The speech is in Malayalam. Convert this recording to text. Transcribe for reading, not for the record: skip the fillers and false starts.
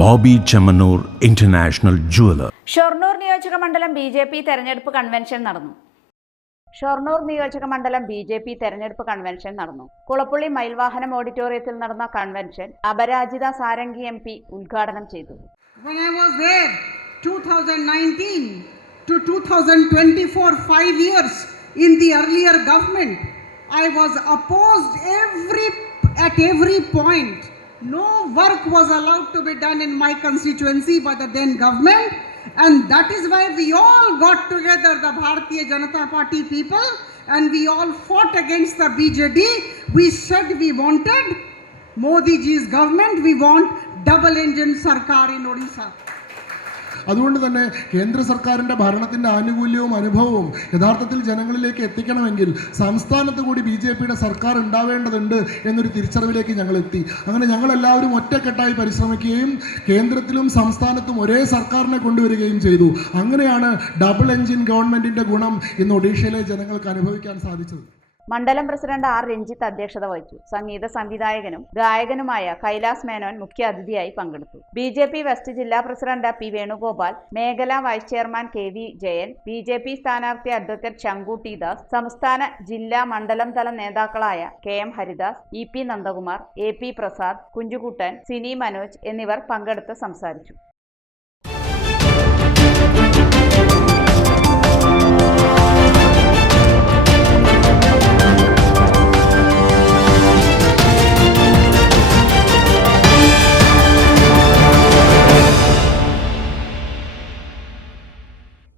Bobby Chemmanur international jeweller. ഷൊർണൂർ നിയോജക മണ്ഡലം ബി.ജെ.പി. തെരഞ്ഞെടുപ്പ് കൺവെൻഷൻ നടന്നു. ഷൊർണൂർ നിയോജക മണ്ഡലം ബി.ജെ.പി. തെരഞ്ഞെടുപ്പ് കൺവെൻഷൻ നടന്നു. കുളപ്പുള്ളി മയിൽവാഹനം ഓഡിറ്റോറിയത്തിൽ നടന്ന കൺവെൻഷൻ അപരാജിത സാരംഗി MP ഉദ്ഘാടനം ചെയ്തു. When I was there 2019 to 2024, 5 years in the earlier government, I was opposed at every point. No work was allowed to be done in my constituency by the then government, and that is why we all got together, the Bharatiya Janata Party people, and we all fought against the BJD. We said we wanted Modi ji's government, we want double engine sarkar in Odisha. അതുകൊണ്ട് തന്നെ കേന്ദ്ര സർക്കാരിൻ്റെ ഭരണത്തിൻ്റെ ആനുകൂല്യവും അനുഭവവും യഥാർത്ഥത്തിൽ ജനങ്ങളിലേക്ക് എത്തിക്കണമെങ്കിൽ സംസ്ഥാനത്ത് കൂടി BJPയുടെ സർക്കാർ ഉണ്ടാവേണ്ടതുണ്ട് എന്നൊരു തിരിച്ചറിവിലേക്ക് ഞങ്ങൾ എത്തി. അങ്ങനെ ഞങ്ങളെല്ലാവരും ഒറ്റക്കെട്ടായി പരിശ്രമിക്കുകയും കേന്ദ്രത്തിലും സംസ്ഥാനത്തും ഒരേ സർക്കാരിനെ കൊണ്ടുവരികയും ചെയ്തു. അങ്ങനെയാണ് ഡബിൾ എഞ്ചിൻ ഗവൺമെൻറ്റിൻ്റെ ഗുണം ഇന്ന് ഒഡീഷയിലെ ജനങ്ങൾക്ക് അനുഭവിക്കാൻ സാധിച്ചത്. മണ്ഡലം പ്രസിഡന്റ് R. രഞ്ജിത്ത് അധ്യക്ഷത വഹിച്ചു. സംഗീത സംവിധായകനും ഗായകനുമായ കൈലാസ് മേനോൻ മുഖ്യാതിഥിയായി പങ്കെടുത്തു. BJP വെസ്റ്റ് ജില്ലാ പ്രസിഡന്റ് P. വേണുഗോപാൽ, മേഖലാ vice chairman KV Jayan, BJP സ്ഥാനാർത്ഥി അഡ്വക്കേറ്റ് ശങ്കു T. ദാസ്, സംസ്ഥാന ജില്ലാ മണ്ഡലം തല നേതാക്കളായ KM Haridas, EP Nandakumar, AP Prasad, കുഞ്ചുകുട്ടൻ, Sini Manoj എന്നിവർ പങ്കെടുത്ത് സംസാരിച്ചു.